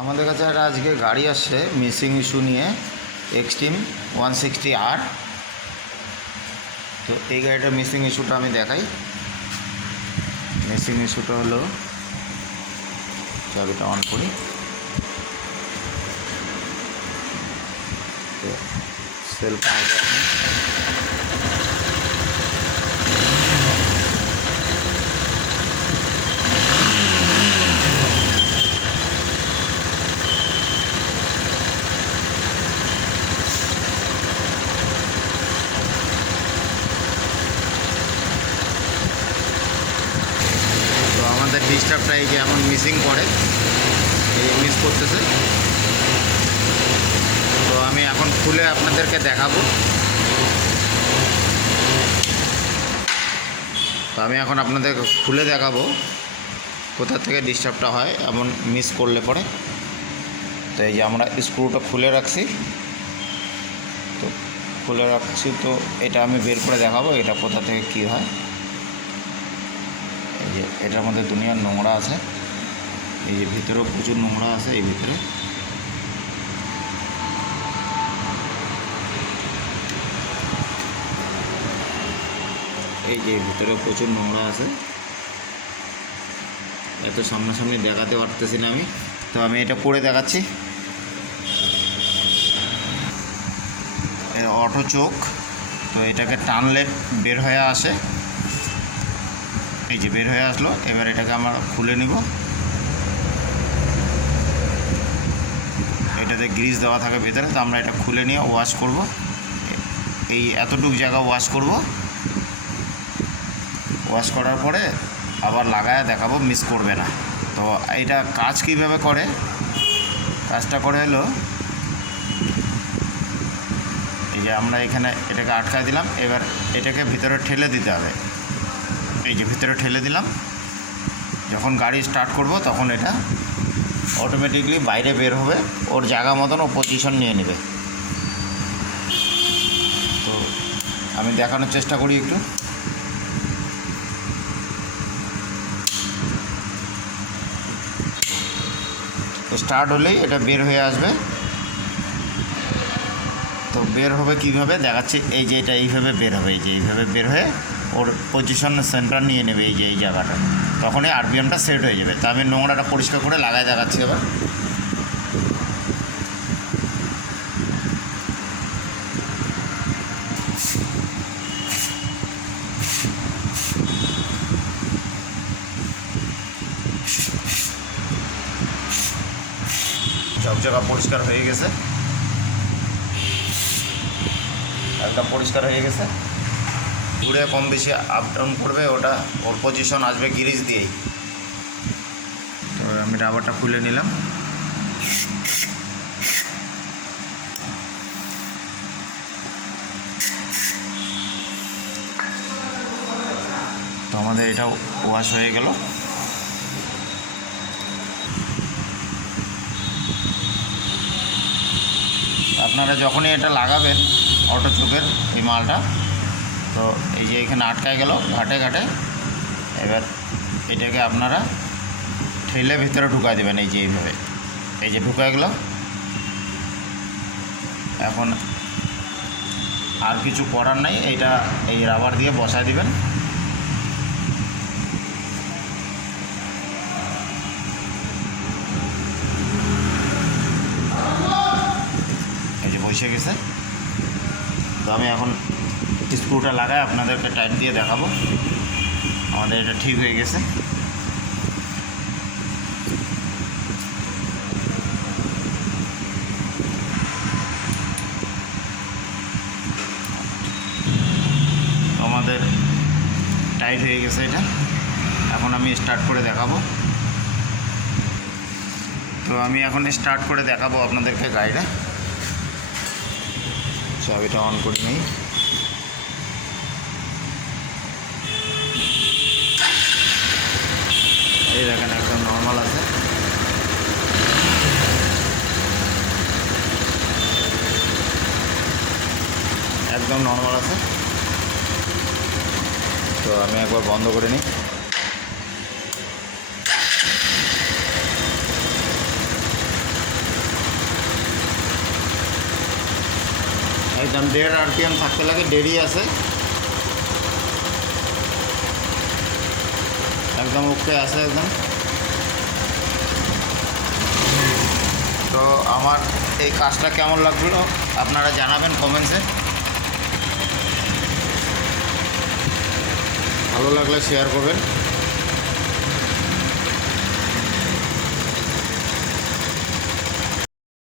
আমাদের কাছে একটা আজকে গাড়ি আসছে মিসিং ইস্যু নিয়ে, এক্সট্রিম 160R। তো এই গাড়িটার মিসিং ইস্যুটা আমি দেখাই। মিসিং ইস্যুটা হলো, চাবিটা অন করি। তো সেলফ আমাদের ডিস্টার্বটা এই যে এমন মিসিং করে, এই মিস করতেছে। তো আমি এখন খুলে আপনাদেরকে দেখাবো। তো আমি এখন আপনাদের খুলে দেখাবো কোথা থেকে ডিস্টার্বটা হয় এমন মিস করলে পরে। তো এই যে আমরা স্ক্রুটা খুলে রাখছি, তো এটা আমি বের করে দেখাবো এটা কোথা থেকে কী হয়। এই যে এটার মধ্যে দুনিয়ার নোংরা আছে, এই যে ভিতরেও প্রচুর নোংরা আছে। এই ভিতরে ভিতরেও প্রচুর নোংরা আছে। এত সামনাসামনি দেখাতে পারতেছি না আমি, তো আমি এটা করে দেখাচ্ছি। অটো চোখ, তো এটাকে টানলে বের হয়ে আসে। এই যে বের হয়ে আসলো, এবার এটাকে আমরা খুলে নিব। এটাতে গ্রিস দেওয়া থাকে ভেতরে, তো আমরা এটা খুলে নিয়ে ওয়াশ করব। এই এতটুকু জায়গা ওয়াশ করব। ওয়াশ করার পরে আবার লাগায় দেখাবো, মিস করবে না। তো এটা কাজ কীভাবে করে, কাজটা করে হলো এই যে আমরা এখানে এটাকে আটকায় দিলাম। এবার এটাকে ভিতরে ঠেলে দিতে হবে। এই যে ভিতরে ঠেলে দিলাম, যখন গাড়ি স্টার্ট করব তখন এটা অটোমেটিকলি বাইরে বের হবে, ওর জায়গা মতন ও পজিশন নিয়ে নেবে। তো আমি দেখানোর চেষ্টা করি একটু। স্টার্ট হলেই এটা বের হয়ে আসবে। তো বের হবে কীভাবে দেখাচ্ছি। এই যে এটা এইভাবে বের হবে, এই যে এইভাবে বের হয়ে ওর পজিশন সেন্টার নিয়ে নেবে, এই যে এই জায়গাটা। তখনই আরপিএমটা সেট হয়ে যাবে। তা আমি নোংরাটা পরিষ্কার করে লাগায় দেখাচ্ছি আবার। সব জায়গা পরিষ্কার হয়ে গেছে, একদম পরিষ্কার হয়ে গেছে। ঘুরে কম বেশি আপ ডাউন করবে, ওটা ওর পজিশন আসবে গ্রিজ দিয়েই। তো আমি রাবারটা খুলে নিলাম। তো আমাদের এটা ওয়াশ হয়ে গেল। আপনারা যখনই এটা লাগাবেন অটো চোখের এই মালটা, তো এই যে এখানে আটকায় গেল ঘাটে ঘাটে। এবার এটাকে আপনারা ঠেলে ভিতরে ঢুকায় দেবেন, এই যে এইভাবে। এই যে ঢুকায় গেল। এখন আর কিছু করার নাই, এইটা এই রাবার দিয়ে বসায় দিবেন। এই যে বসে গেছে। তো আমি এখন স্ক্রুটা লাগায় আপনাদেরকে টাইট দিয়ে দেখাবো আমাদের এটা ঠিক হয়ে গেছে। আমাদের টাইট হয়ে গেছে এটা। এখন আমি স্টার্ট করে দেখাবো। তো আমি এখন স্টার্ট করে দেখাবো আপনাদেরকে গাড়িটা। চাবিটা অন করে নিই। এই দেখেন একদম নর্মাল আছে। একদম নর্মাল আছে। তো আমি একবার বন্ধ করে নিই। একদম 1.5 RPM থাকতে লাগে, দেরি আছে, একদম ওকে আছে একদম। তো আমার এই কাজটা কেমন লাগলো আপনারা জানাবেন কমেন্টসে। ভালো লাগলে শেয়ার করবেন।